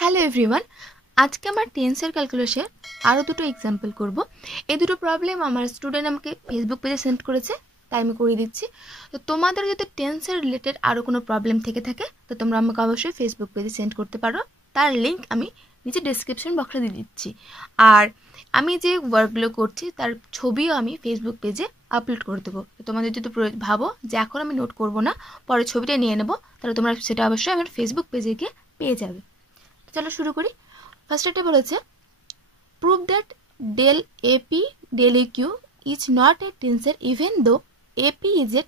Hello everyone, আজকে আমার টেন্সের ক্যালকুলেশন আরও দুটো এক্সাম্পল করব। এই দুটো প্রবলেম আমার স্টুডেন্ট আমাকে ফেসবুক পেজে সেন্ড করেছে, তাই আমি করিয়ে দিচ্ছি। তো তোমাদের যদি টেন্সের রিলেটেড আরও কোনো প্রবলেম থেকে থাকে তো তোমরা আমাকে অবশ্যই ফেসবুক পেজে সেন্ড করতে পারো। তার লিঙ্ক আমি নিচে ডিসক্রিপশন বক্সে দিয়ে দিচ্ছি। আর আমি যে ওয়ার্কগুলো করছি তার ছবিও আমি ফেসবুক পেজে আপলোড করে দেবো। তো তোমাদের যদি ভাবো যে এখন আমি নোট করব না, পরে ছবিটা নিয়ে নেবো, তাহলে তোমরা সেটা অবশ্যই আমার ফেসবুক পেজে গিয়ে পেয়ে যাবে। চলো শুরু করি। ফার্স্ট এটা বলেছে prove that del A p del e q is not a tensor even though A p is a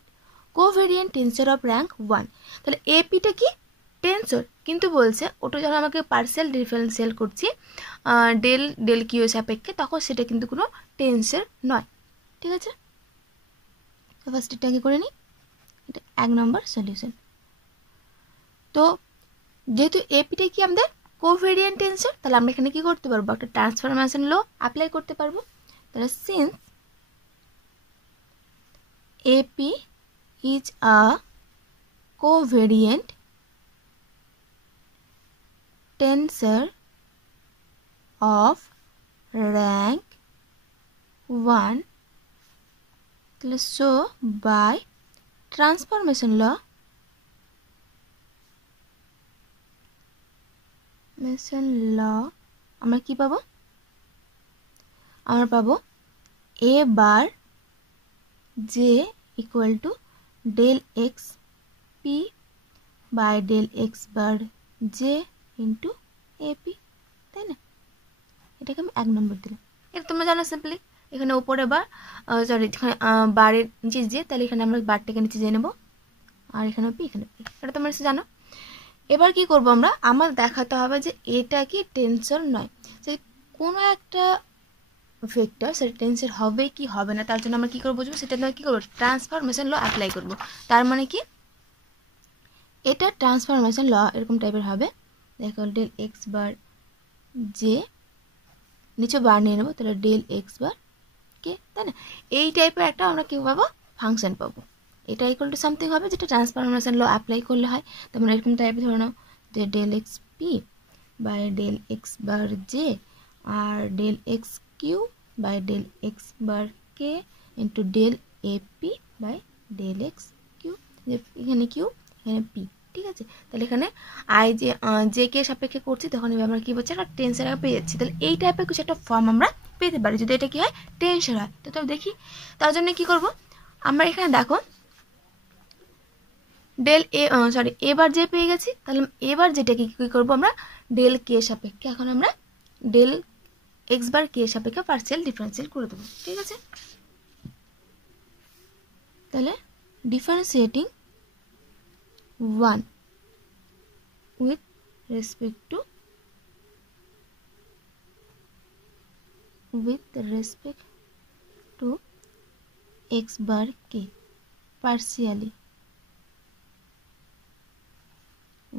covariant tensor of rank 1। তাহলে এপিটা কি টেন্সর, কিন্তু বলছে ওটা যখন আমাকে পার্সিয়াল ডিফারেন্সিয়াল করছি ডেল ডেল কিউ সাপেক্ষে, তখন সেটা কিন্তু কোনো টেন্সর নয়। ঠিক আছে, তো ফার্স্ট এটা আগে করে নিই। এটা 1 নম্বর সলিউশন। তো যেহেতু এপিটা কি আমাদের কোভেরিয়েন্ট টেন্সর, তাহলে আমরা এখানে কি করতে পারবো, একটা ট্রান্সফরমেশন ল অ্যাপ্লাই করতে পারবো। তাহলে since A p is a covariant tensor of rank 1, তাহলে সো বাই ট্রান্সফরমেশন ল আমরা কি পাবো, আমরা পাবো এ bar J equal to del x P by del x bar J into AP, তাই না? এটাকে আমি 1 নম্বর দিলাম। এটা তোমরা জানো সিম্পলি, এখানে ওপরে বার সরি এখানে বারের নিচে জে, তাহলে এখানে আমরা বারটাকে নিচে জে নেবো, আর এখানে পি এখানে পি, এটা তোমরা জানো। এবার কি করব, আমার দেখাতে হবে যে এটা কি টেন্সর নয়, যে কোনো একটা ভেক্টর সেটা টেন্সর হবে কি হবে না, তার জন্য আমরা কি করব বুঝবো, সেটা নয় কি করবো, ট্রান্সফরমেশন ল অ্যাপ্লাই করব। তার মানে কি এটা ট্রান্সফরমেশন ল এরকম টাইপের হবে, দেখো ডেল এক্স বার জে, নিচে বার নিয়ে নেবো, তাহলে ডেল এক্স বার কে, তাই না? এই টাইপের একটা আমরা কি পাবো, ফাংশন পাবো। এটা ইকুয়াল টু সামথিং হবে যেটা ট্রান্সফরমেশন ল অ্যাপ্লাই করলে হয়। তেমন এরকম টাইপের ধরে নাও যে del x P by del x bar j আর del x q by del x bar k into del A P by del x q, এখানে কিউ এখানে পি। ঠিক আছে, তাহলে এখানে আই যে কে সাপেক্ষে করছি তখন আমরা কি বলছি, একটা টেন্সর পেয়ে যাচ্ছি। তাহলে এই টাইপের কিছু একটা ফর্ম আমরা পেতে পারি যদি এটা কি হয়, টেন্সর হয়। তো তবে দেখি তার জন্য কি করব, আমরা এখানে দেখো ডেল এবার যে পেয়ে গেছি, তাহলে এবার যেটাকে কি করবো আমরা ডেল কে সাপেক্ষে, এখন আমরা ডেল এক্স বার কে সাপেক্ষে পার্সিয়াল ডিফারেন্সিয়াল করে দেবো। ঠিক আছে, তাহলে differentiating 1 with respect to x bar k partially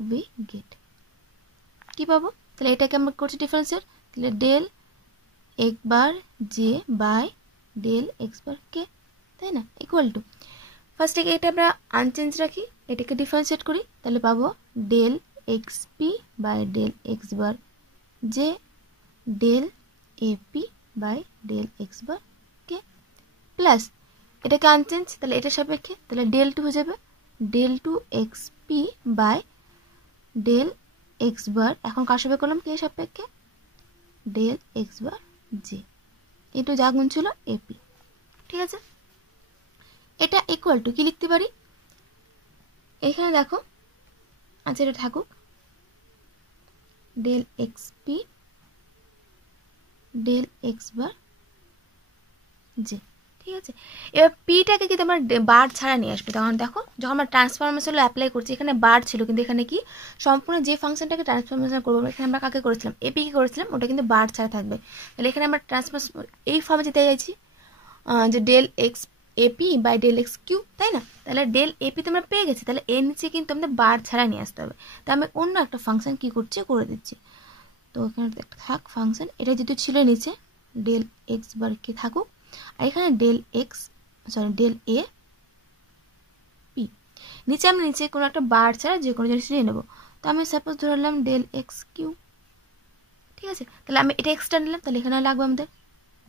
we get কি পাবো, তাহলে এটাকে আমরা করছি ডিফারেন্সিয়াল, তাহলে del X bar J by del x bar কে, তাই না, ইকুয়াল টু ফার্স্ট থেকে এটা আমরা আনচেঞ্জ রাখি, এটাকে ডিফারেন্সিয়েট করি, তাহলে পাবো del x P by del x bar J del A P by del x bar কে, প্লাস এটাকে আনচেঞ্জ, তাহলে এটা সাপেক্ষে তাহলে ডেল টু হয়ে যাবে del two X P by del x bar, এখন কার সাপেক্ষে করলাম, কে সাপেক্ষে ডেল এক্স বার জে, এটা যা গুণ ছিল এপি। ঠিক আছে, এটা ইকুয়াল টু কি লিখতে পারি, এখানে দেখো আচ্ছা এটা থাকুক del x p del x bar j. ঠিক আছে, এবার পিটাকে কিন্তু আমরা বার ছাড়া নিয়ে আসবে, তখন দেখো যখন আমরা ট্রান্সফরমেশন অ্যাপ্লাই করছি এখানে বার ছিল, কিন্তু এখানে কি সম্পূর্ণ যে ফাংশনটাকে ট্রান্সফরমেশন করবো এখানে আমরা কাকে করেছিলাম, এপি কি করেছিলাম, ওটা কিন্তু বার ছাড়া থাকবে। তাহলে এখানে আমরা ট্রান্সফরমেশন এই ফর্মে যেতে চাইছি যে del x A p by del x q, তাই না? তাহলে ডেল এপি তো আমরা পেয়ে গেছি, তাহলে এর নিচে কিন্তু আমাদের বার ছাড়া নিয়ে আসতে হবে। তাই আমি অন্য একটা ফাংশন কি করছি করে দিচ্ছি, তো এখানে একটা থাক ফাংশন, এটা যেহেতু ছিল নিচে ডেল এক্স বার কে থাকুক, আর এখানে ডেল এ পি, নিচে আমরা নিচে কোনো একটা বার ছাড়া যে কোনো জিনিস নিয়ে নেবো। তো আমি সাপোজ ধরলাম ডেল এক্স কিউ, ঠিক আছে, তাহলে আমি এটা এক্সটা নিলাম, তাহলে এখানে লাগবে আমাদের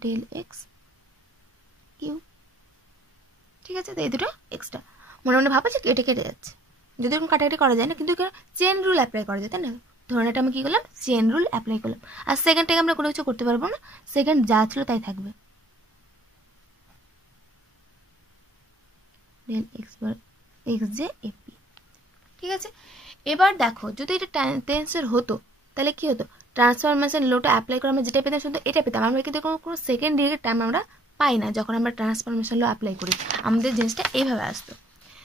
ডেল এক্স কিউ। ঠিক আছে, তো এই দুটো এক্সট্রা মনে মনে ভাবো যে এটা কেটে যাচ্ছে, যদি এরকম কাটাকাটি করা যায় না, কিন্তু এখানে চেন রুল অ্যাপ্লাই করা যায়, তাই না? ধরুন এটা আমি কী করলাম, চেন রুল অ্যাপ্লাই করলাম। আর সেকেন্ডটাকে আমরা কোনো কিছু করতে পারবো না, সেকেন্ড যা ছিল তাই থাকবে, del x bar x J AP. ঠিক আছে, এবার দেখো যদি এটা টেন্সর হতো তাহলে কি হতো, ট্রান্সফরমেশন লোটা অ্যাপ্লাই করে আমরা যেটা পেতাম শুধু এটা পেতাম, আমরা কিন্তু কোনো সেকেন্ড ডিগ্রির টাইম আমরা পাই না যখন আমরা ট্রান্সফরমেশন লো অ্যাপ্লাই করি, আমাদের জিনিসটা এইভাবে আসতো।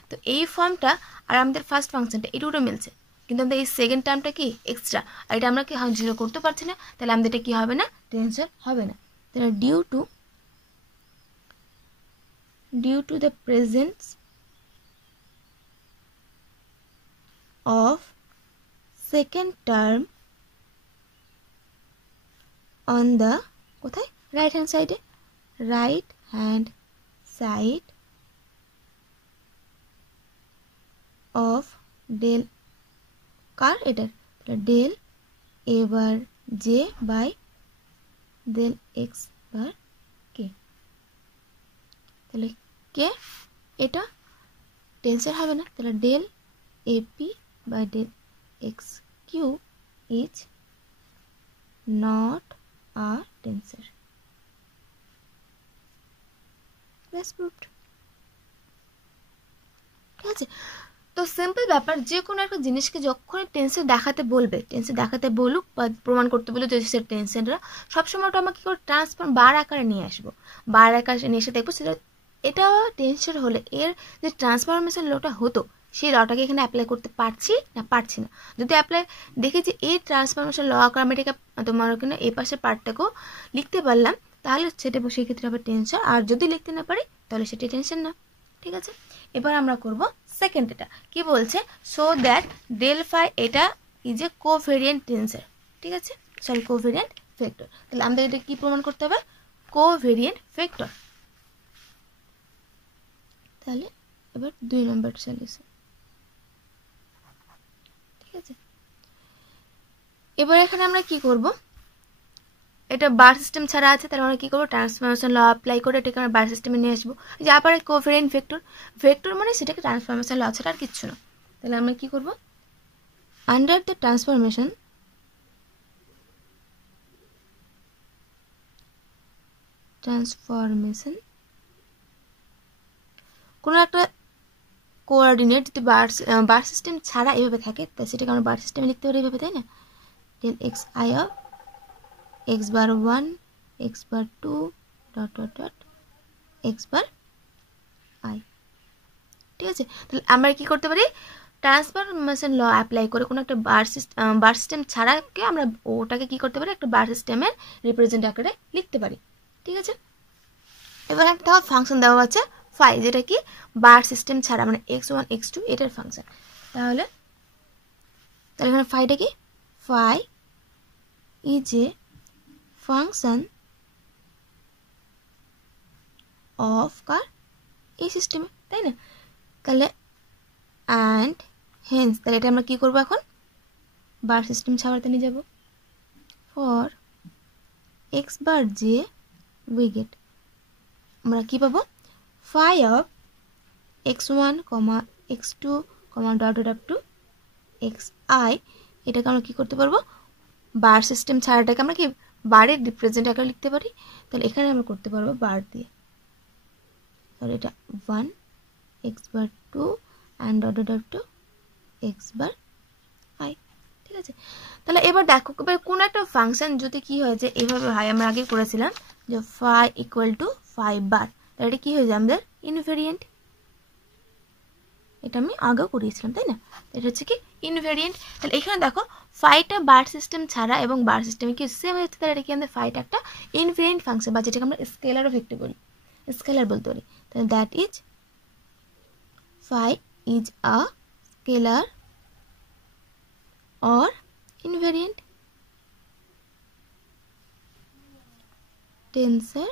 তো এই ফর্মটা আর আমাদের ফার্স্ট ফাংশনটা এই দুটো মিলছে, কিন্তু আমাদের এই সেকেন্ড টার্মটা কি এক্সট্রা, আর এটা আমরা কি জিরো করতে পারছি না, তাহলে আমাদের এটা কি হবে না, টেন্সর হবে না। তাহলে due to the presence of second term on the কোথায় right hand side of del কার এটার, del a bar j by del x bar k, তাহলে কে এটা টেন্সর হবে না, তাহলে del ap by del x cube is not a tensor. That's proved. ঠিক আছে, তো সিম্পল ব্যাপার, যে কোনো একটা জিনিসকে যখন টেন্সর দেখাতে বলবে, টেন্সর দেখাতে বলুক বা প্রমাণ করতে বলুক যে সে টেন্সররা সবসময় ওটা আমাকে করে ট্রান্সফর্ম বার আকারে নিয়ে আসবো, বার আকারে নিয়ে এসে দেখবো সেটা এটা টেন্সর হলে এর যে ট্রান্সফরমেশন লোটা হতো সেই লটাকে এখানে অ্যাপ্লাই করতে পারছি না পারছি না। যদি অ্যাপ্লাই দেখি যে এই ট্রান্সফরমেশন ল আকার আমি এটাকে তোমার ওখানে এই পাশের পার্টটাকেও লিখতে পারলাম, তাহলে সেটা সেই ক্ষেত্রে হবে টেন্সর, আর যদি লিখতে না পারি তাহলে সেটা টেনশন না। ঠিক আছে, এবার আমরা করব সেকেন্ড, এটা কি বলছে, সো দ্যাট ডেল ফাই এটা ইজ এ কোভেরিয়েন্ট টেন্সর। ঠিক আছে, সরি কোভেরিয়েন্ট ভেক্টর, তাহলে আমাদের এটা কি প্রমাণ করতে হবে, কোভেরিয়েন্ট ভেক্টর। তাহলে এবার 2 নম্বর সলিউশন। ঠিক আছে, এবার এখানে আমরা কি করব, এটা বার সিস্টেম ছাড়া আছে, তাহলে আমরা কি করবো, ট্রান্সফরমেশন ল অ্যাপ্লাই করে এটাকে আমরা বার সিস্টেমে নিয়ে আসবো, যে আবার কোভেরিয়েন্ট ভেক্টর, ভেক্টর মানে সেটাকে ট্রান্সফরমেশন ল ছাড়া আর কিচ্ছু না। তাহলে আমরা কি করব, আন্ডার দ্য ট্রান্সফরমেশন কোনো একটা কোঅর্ডিনেট যদি বার সিস্টেম ছাড়া এভাবে থাকে, তাই সেটাকে আমরা বার সিস্টেমে লিখতে পারি এভাবে, তাই না, del x i of x bar 1 x bar 2 dot dot dot x bar i. ঠিক আছে, তাহলে আমরা কি করতে পারি, ট্রান্সফরমেশন ল অ্যাপ্লাই করে কোনো একটা বার সিস্টেম ছাড়াকে আমরা ওটাকে কি করতে পারি, একটা বার সিস্টেমের রিপ্রেজেন্ট আকারে লিখতে পারি। ঠিক আছে, এবার একটা ফাংশন দেওয়া আছে ফাই, যেটা কি বার সিস্টেম ছাড়া মানে x1 x2 এটার ফাংশন। তাহলে এখানে ফাইটা কি, phi is a function of কার এই সিস্টেমে, তাই না, তাহলে অ্যান্ড হেন্স, তাহলে এটা আমরা কি করবো এখন বার সিস্টেম ছাড়াতে নিয়ে যাব, for x bar j we get, আমরা কি পাবো, phi of x1, x2, dot dot up to x i, এটাকে আমরা কি করতে পারবো, বার সিস্টেম ছাড়াটাকে আমরা কি বারের রিপ্রেজেন্ট আকারে লিখতে পারি, তাহলে এখানে আমরা করতে পারবো বার দিয়ে, তাহলে এটা 1 x bar 2 and dot dot up to x bar i. ঠিক আছে, তাহলে এবার দেখো এবার কোনো একটা ফাংশন যদি কি হয়েছে এইভাবে হয়, আমরা আগে করেছিলাম যে ফাই ইকুয়াল টু ফাই বার, তাহলে এটা কি হয়ে যায় আমাদের ইনভেরিয়েন্ট, এটা আমি আগেও করিয়েছিলাম, তাই না, এটা হচ্ছে কি ইনভেরিয়েন্ট। তাহলে এখানে দেখো ফাইটা বার সিস্টেম ছাড়া এবং বার সিস্টেমে কি সেম হচ্ছে, তাহলে এটা কি আমাদের ফাইটা একটা ইনভেরিয়েন্ট ফাংশন, বা যেটাকে আমরা স্কেলারও ভেক্টর বলি, স্কেলার বলতে পারি, তাহলে that is phi is a scalar or invariant tensor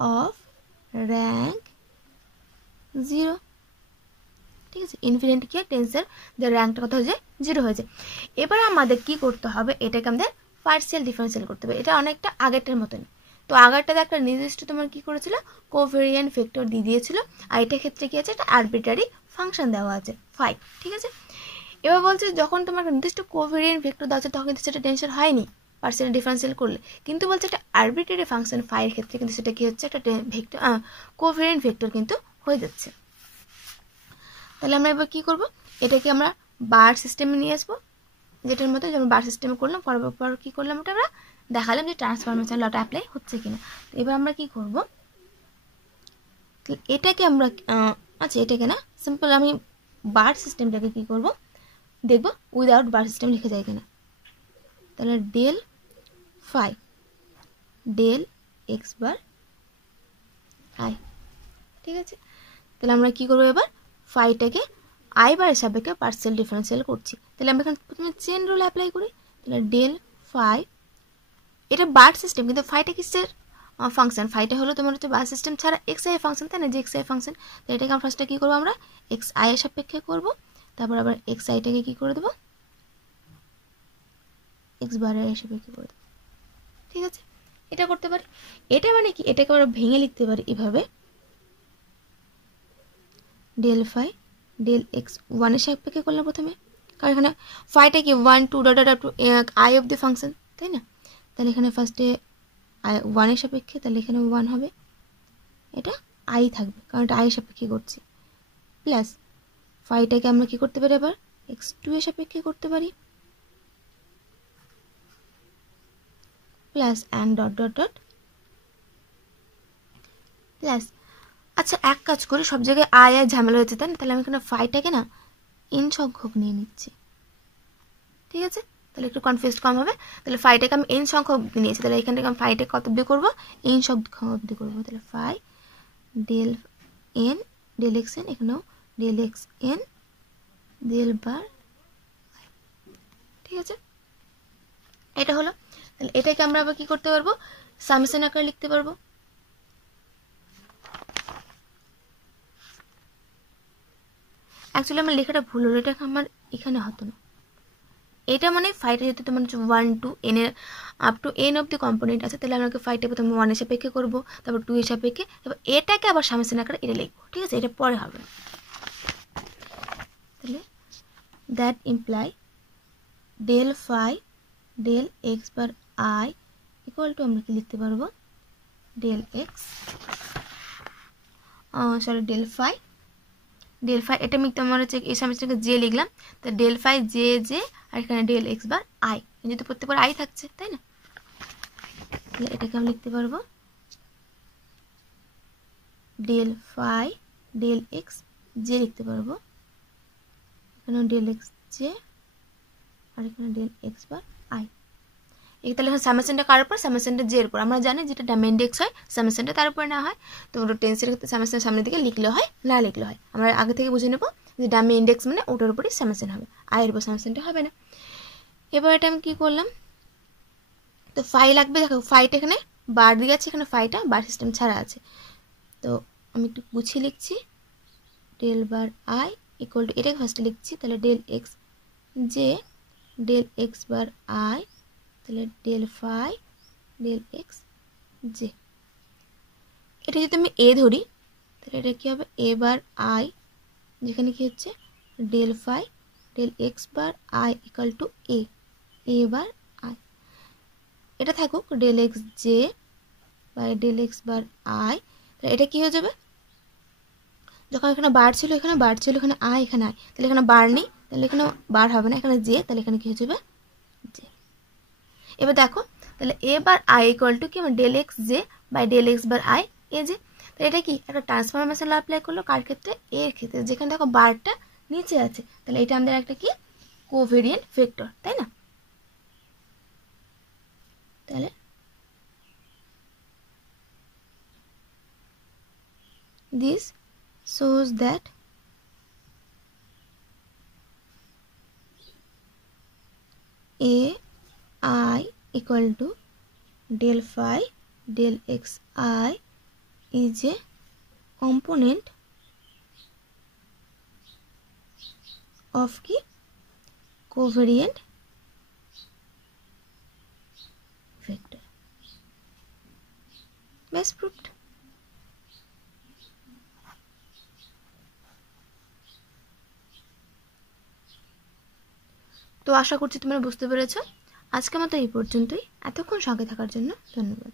of rank 0। ঠিক আছে, ইনফিনিট কি টেন্সর যে র্যাঙ্কটা কত হয়ে যায় 0 হয়ে যায়। এবার আমাদের কি করতে হবে, এটাকে আমাদের পার্সিয়াল ডিফারেন্সিয়াল করতে হবে। এটা অনেকটা আগেরটার মতন। তো আগেরটাতে একটা নির্দিষ্ট তোমার কি করেছিল, কোভেরিয়েন্ট ভেক্টর দিয়ে দিয়েছিল, আর এটার ক্ষেত্রে কি আছে, একটা আরবিট্রারি ফাংশন দেওয়া আছে ফাই। ঠিক আছে, এবার বলছে যখন তোমার নির্দিষ্ট কোভেরিয়েন্ট ভেক্টর দেওয়া আছে তখন কিন্তু সেটা টেনশন হয়নি পার্সিয়াল ডিফারেন্সিয়াল করলে, কিন্তু বলছে একটা আরবিট্রারি ফাংশন ফাইয়ের ক্ষেত্রে কিন্তু সেটা কি হচ্ছে, একটা ভেক্টর কোভেরিয়েন্ট ভেক্টর কিন্তু হয়ে যাচ্ছে। তাহলে আমরা এবার কি করব, এটাকে আমরা বার সিস্টেমে নিয়ে আসবো, যেটার মধ্যে যেমন বার সিস্টেমে করলাম, করার পর কি করলাম, এটা আমরা দেখালাম যে ট্রান্সফরমেশন লটা অ্যাপ্লাই হচ্ছে কিনা। তো এবার আমরা কি করব, এটাকে আমরা আচ্ছা এটাকে না সিম্পল আমি বার সিস্টেমটাকে কি করব দেখব, উইদাউট বার সিস্টেম লিখে যায় কিনা। তাহলে del phi del x bar i. ঠিক আছে, তাহলে আমরা কি করবো, এবার ফাইটাকে আই বারের সাপেক্ষে পার্সিয়াল ডিফারেন্সিয়াল করছি। তাহলে আমরা এখানে প্রথমে চেন রুল অ্যাপ্লাই করি। তাহলে ডেল ফাই, এটা বার সিস্টেম কিন্তু ফাইটা কিসের ফাংশন, ফাইটা হলো তোমার হচ্ছে বার সিস্টেম ছাড়া এক্স আই ফাংশন, তাই না, যে এক্স আই ফাংশন। তো এটাকে আমরা ফার্স্টে কী করবো, আমরা এক্স আই এর সাপেক্ষে করবো, তারপর আবার এক্স আইটাকে কী করে দেবো, এক্স বারের সাপেক্ষে করে দেবো। ঠিক আছে, এটা করতে পারি। এটা মানে কি, এটাকে আমরা ভেঙে লিখতে পারি এভাবে, ডেল ফাই ডেল এক্স ওয়ানের সাপেক্ষে করলাম প্রথমে, কারণ এখানে ফাইটা কি 1 2 dot dot to i of the function, তাই না। তাহলে এখানে ফার্স্টে আই ওয়ানের সাপেক্ষে, তাহলে এখানে 1 হবে, এটা আই থাকবে কারণ এটা আই সাপেক্ষে করছি, প্লাস ফাইটাকে আমরা কি করতে পারি, আবার এক্স টু এর সাপেক্ষে করতে পারি, plus and dot dot dot plus. আচ্ছা এক কাজ করি, সব জায়গায় আই আর ঝামেলা হয়েছে তাই না, তাহলে আমি এখানে ফাইটাকে না এন সংখ্যক নিয়ে নিচ্ছি। ঠিক আছে, তাহলে একটু কনফিউজ কম হবে। তাহলে ফাইটাকে আমি এন সংখ্যক নিয়েছি, তাহলে এখান থেকে আমি ফাইটাকে কত অব্দি করবো, এন সংখ্যক অব্দি করবো। তাহলে phi del n del x n, এখানেও del x n del bar. ঠিক আছে, এটা হলো। তাহলে এটাকে আমরা আবার কি করতে পারবো, সামেশন আকারে লিখতে পারবো। অ্যাকচুয়ালি আমার লেখাটা ভুল হলো, এটা আমার এখানে হতো না। এটা মানে ফাইটা যেহেতু তোমার হচ্ছে 1 টু এন এর up to N of the component আছে, তাহলে আমরা ফাইটা প্রথমে 1 এর সাপেক্ষে করবো, তারপর 2 এর সাপেক্ষে, এবার এটাকে আবার সামেশন আকারে এটা লিখবো। ঠিক আছে, এটা পরে হবে। তাহলে that imply del phi del x bar I equal to আমরা কি লিখতে পারবো, del x sorry del phi এটা আমি তোমার হচ্ছে এই সামেশনকে জে লিখলাম, তো ডেল ফাই জে জে, আর এখানে ডেল এক্স বার আই, যেহেতু প্রত্যেকবার আই থাকছে তাই না, তাহলে এটাকে আমি লিখতে পারবো del phi del x j লিখতে পারবো, এখানে ডেল এক্স জে আর এখানে ডেল এক্স বার আই। এই তাহলে সামেশনটা কার উপর, সামেশনটা জে এর উপর। আমরা জানি যেটা ডামি ইন্ডেক্স হয় সামেশনটা তার উপরে না হয়, তো টেন্সের ক্ষেত্রে সামেশন সামনের দিকে লিখলে হয় না লিখলে হয়, আমরা আগে থেকে বুঝে নেব যে ডামি ইন্ডেক্স মানে ওটার উপরই সামেশন হবে, আই এর উপর সামেশনটা হবে না। এবার এটা আমি কি করলাম, তো ফাই লাগবে, দেখো ফাইটা এখানে বার দিয়ে আছে, এখানে ফাইটা বার সিস্টেম ছাড়া আছে, তো আমি একটু গুছিয়ে লিখছি, del bar I equal to এটাকে ফার্স্টে লিখছি, তাহলে del x J del x bar I, তাহলে del phi del x J. এটা যদি আমি এ ধরি তাহলে এটা কী হবে, এ বার আই, যেখানে কি হচ্ছে del phi del x bar i equal to A bar i. এটা থাকুক del x j by del x bar I, তাহলে এটা কী হয়ে যাবে, যখন এখানে বার ছিল এখানে বার ছিল, এখানে আই এখানে আই, তাহলে এখানে বার নেই, তাহলে এখানে বার হবে না, এখানে জে, তাহলে এখানে কী হয়ে যাবে জে। এবার দেখো তাহলে A bar I equal to কি, আমার del x j by del x bar i A j. তাহলে এটা কি একটা ট্রান্সফরমেশন অ্যাপ্লাই করলো, কার ক্ষেত্রে, এর ক্ষেত্রে, যেখানে দেখো বারটা নিচে আছে, তাহলে এটা আমাদের একটা কি কোভেরিয়েন্ট ভেক্টর, তাই না। তাহলে this shows that a I equal to del phi del x I is a component of কি covariant ব্যাস প্রুফড। তো আশা করছি তোমরা বুঝতে পেরেছো। আজকের মতো এই পর্যন্তই। এতক্ষণ সঙ্গে থাকার জন্য ধন্যবাদ।